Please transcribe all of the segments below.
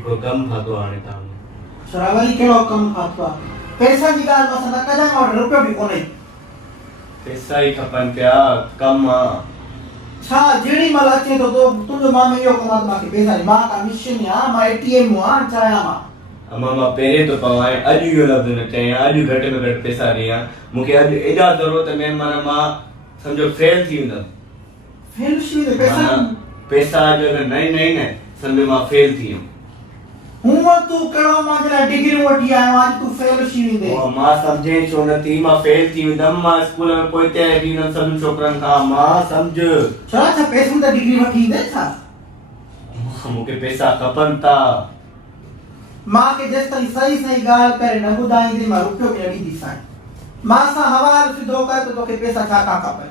हिकिड़ो कमु फाथो हाणे तव्हां शरावली कहिड़ो कमु फाथो आहे? पैसा जी ॻाल्हि असां न कॾहिं मां वटि रुपयो बि कोन्हे। पैसा ई खपनि पिया, कमु आहे। छा जेड़ी महिल अचे तो तुंहिंजो मां में इहो कमु आहे त मूंखे पैसा ॾे। मां का मिशन आहियां, मां ATM आहियां, चाहियां मां। अम्मा मां पहिरें तो पवां, अॼु इहो लफ़्ज़ न चयां, अॼु घटि में घटि पैसा ॾियां। मूंखे अॼु एॾा ज़रूरत में माना मां सम्झो फेल थी वेंदुमि। फेल थी वेंदे पैसा? पैसा अॼु अगरि न सम्झो मां फेल थी वियुमि। हूअं तूं कहिड़ो मां जे लाइ डिग्री वठी आयो आहीं, तूं फेल थी वेंदे? मां सम्झे छो नथी, मां फेल थी वेंदुमि। मां स्कूल में पोइते अची वेंदुमि सभिनि छोकिरनि खां। मां सम्झ छा पैसनि ते डिग्री वठी ईंदे छा? मूंखे पैसा खपनि था। मां के जेसि ताईं सही ॻाल्हि करे न ॿुधाईंदे मां रुपयो बि न ॾींदीसांइ। मां सां हवालो सिधो कर त तोखे पैसा छा खपनि।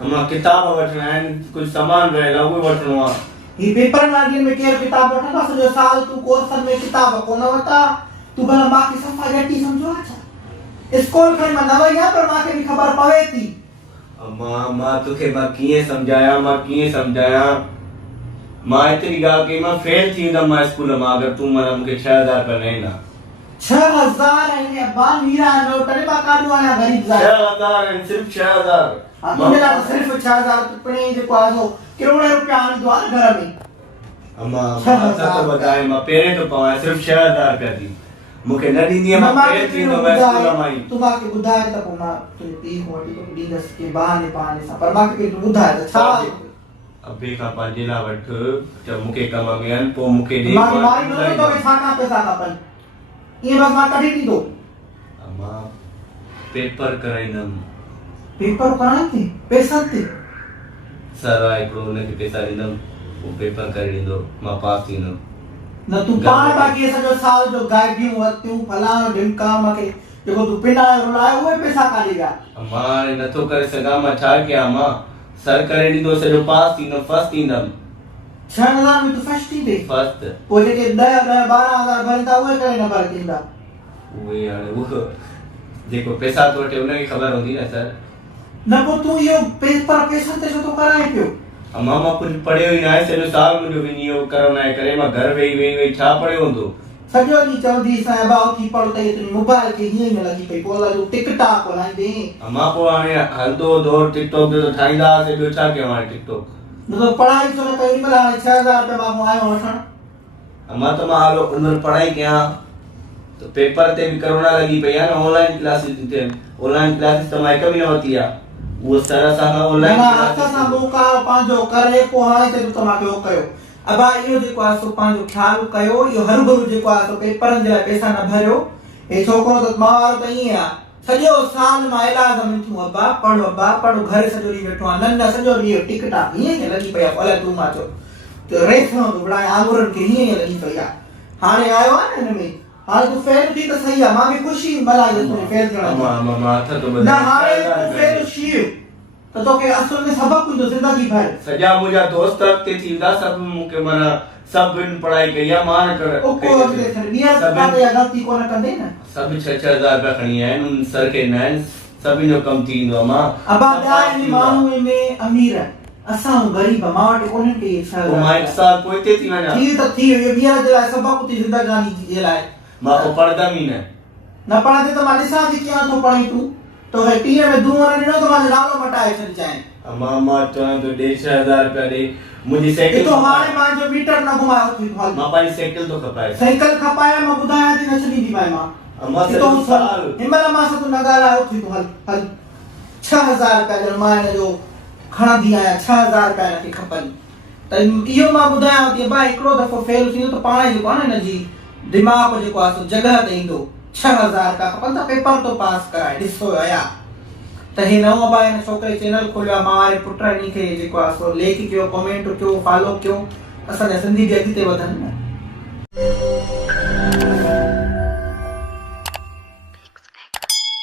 अम्मा किताब वठणा आहिनि, कुझु सामान रहियल आहे उहो वठणो आहे। ही पेपर मार्किन में केर किताब वठंदा? सॼो साल तूं कोर्सन में किताब कोन वठा। तूं भला मांखे सफ़ा जटी सम्झो आहे छा? स्कूल खणी मां न वई आहियां पर मांखे बि ख़बर पवे थी। अम्मा मां तोखे कीअं सम्झायां? मां एतिरी ॻाल्हि कई, मां फेल थी वेंदुमि मां स्कूल मां अगरि तूं माना मूंखे 6000 रुपया न ॾींदा। 6000 आहिनि अब्बा, मीरा नोट ने मां काढो आहियां ग़रीब ज़ात। 6000 आहिनि, सिर्फ़ 6000। मुंहिंजे लाइ सिर्फ़ 6000 पिणे जेको आहे सो करोड़े रुपया आणींदो आहे घर में। अम्मा मां वधाए, मां पहिरें तो पवां, सिर्फ़ 6000 रुपया दी। मूंखे न ॾींदी मां फेल थी वेंदुमि स्कूल मां ई। तूं मांखे ॿुधाए त पोइ मां तुंहिंजे पीउ खां वठी तोखे ॾींदसि के बहाने सां, पर मांखे तूं ॿुधाए त छा अबे का पंहिंजे लाइ वठ, त मूंखे कम में आहिनि, पोइ मूंखे ॾे। मां तोखे छा पैसा खपनि? ईअं बस मां कढी ॾींदो। अम्मा पेपर कराईंदुमि। पेपर कराइनि थी पैसा ते? सर आहे हिकिड़ो, हुनखे पैसा ॾींदुमि, पोइ पेपर करे ॾींदो, मां पास थींदुमि। न तूं पाण बाक़ी सॼो साल जो गाइडियूं वरितियूं फलाणो ढिमका, मूंखे जेको तूं पिना रुलायो उहे पैसा काॾे विया? अम्मा हाणे नथो करे सघां, मां छा कयां? मां सर करे ॾींदो, सॼो पास थींदुमि, फर्स्ट थींदुमि। 6000 में तूं फर्स्ट थींदे? फर्स्ट। पोइ जेके 10-12 हज़ार भरंदा उहे करे न भरे थींदा? उहे हाणे उहो जेको पैसा तो वठे उनखे ख़बर हूंदी न सर। न पोइ तूं इहो पेपर पैसा ते छो थो कराए पियो? अम्मा मां कुझु पढ़ियो ई न आहे, सॼो साल मुंहिंजो वञी इहो करोना जे करे मां घर वेही छा पढ़ियो हूंदो। सॼो ॾींहुं चवंदी साईं भाउ थी पढ़ त तुंहिंजी मोबाइल खे हीअं ई लॻी पई, पोइ अलाए टिकटॉक हलाईंदे। अम्मा पोइ हाणे हलंदो दौर टिकटॉक जो ठाहींदा हुआसीं, ॿियो छा कयूं हाणे टिकटॉक। न तो पढ़ाई छो न कई? महिल हाणे 6000 रुपया मां आयो वठण। अम्मा त मां हलो उन पढ़ाई कयां त पेपर ते बि करोना लॻी पई आहे न, ऑनलाइन क्लासिस थी थियनि। ऑनलाइन क्लासिस त मां हिकु बि न वरिती आहे। उहो सर सां ऑनलाइन हथ सां मोका पंहिंजो करे पोइ हाणे ते तूं मांखे उहो कयो। अबा इहो जेको आहे सो पंहिंजो ख़्यालु कयो, इहो हरूभरू जेको आहे सो पेपरनि जे लाइ पैसा न भरियो। हे छोकिरो त मां वारो त ईअं आहे, सॼो साल मां इलाज में थियूं अब्बा पढ़ घर सॼो ॾींहुं वेठो आहे, न सॼो ॾींहुं टिकटा हीअं ई लॻी पई आहे। अलाए तूं मां चओ त रेसणो थो विढ़ाए आङुरनि खे, हीअं ई लॻी पई आहे। हाणे आयो आहे न हिन में, हाणे तूं फेल थी त सही आहे, मां बि ख़ुशी मल्हाई तुंहिंजे फेल थियण जी। मां हथ तो न हाणे तूं फेल थी त तोखे असुल में सबक तुंहिंजो ज़िंदगी भर। सॼा मुंहिंजा दोस्त अॻिते थींदा, सभु मूंखे माना सभिनि पढ़ाई कई आहे, मां न कर गलती कोन कंदे न। सभु 6-6000 रुपया खणी आया आहिनि, सर खे न आहिनि, सभिनि जो कमु थी वेंदो आहे। मां अबा माण्हू में अमीर असां गरीब, मां वटि कोन्हे के छा मां हिकु साल पोइते थी वञा थी त थी वियो ॿीहर जे लाइ सबक थी ज़िंदगानी जे लाइ। मां पोइ पढ़ंदमि ई न पढ़ंदे त मां ॾिसां थी कीअं थो पढ़ी तूं। तो है टीह में दूर ॾिनो त मां नालो मटाए छॾिजांइ। अम्मा मां चवां तो 6000 रुपया ॾे, मुंहिंजी साइकिल तो हाणे मां जो मीटर न घुमायो थी हल। मां पंहिंजी साइकिल तो खपाए। साइकिल खपाए मां ॿुधायां थी न छॾींदी भाई मां। अम्मा तो साल हिमल मां सां तूं न ॻाल्हायो थी तूं हल 6000 रुपया जो मां हिन जो खणंदी आहियां, 6000 रुपया हिनखे खपनि। त इहो मां ॿुधायां थी भाई हिकिड़ो दफ़ो फेल थींदो त पाण जेको आहे न हिन जी दिमाग़ जेको आहे सो जॻह ते ईंदो। 6000 रुपया खपनि त पेपर तो पास कराए ॾिसो आया त हे नओं भाई हिन छोकिरे चैनल खोलियो आहे, मां वारे पुट खे जेको आहे सो लाइक कयो, कमेंट कयो, फॉलो कयो, असांजा सिंधी बि अॻिते वधनि न।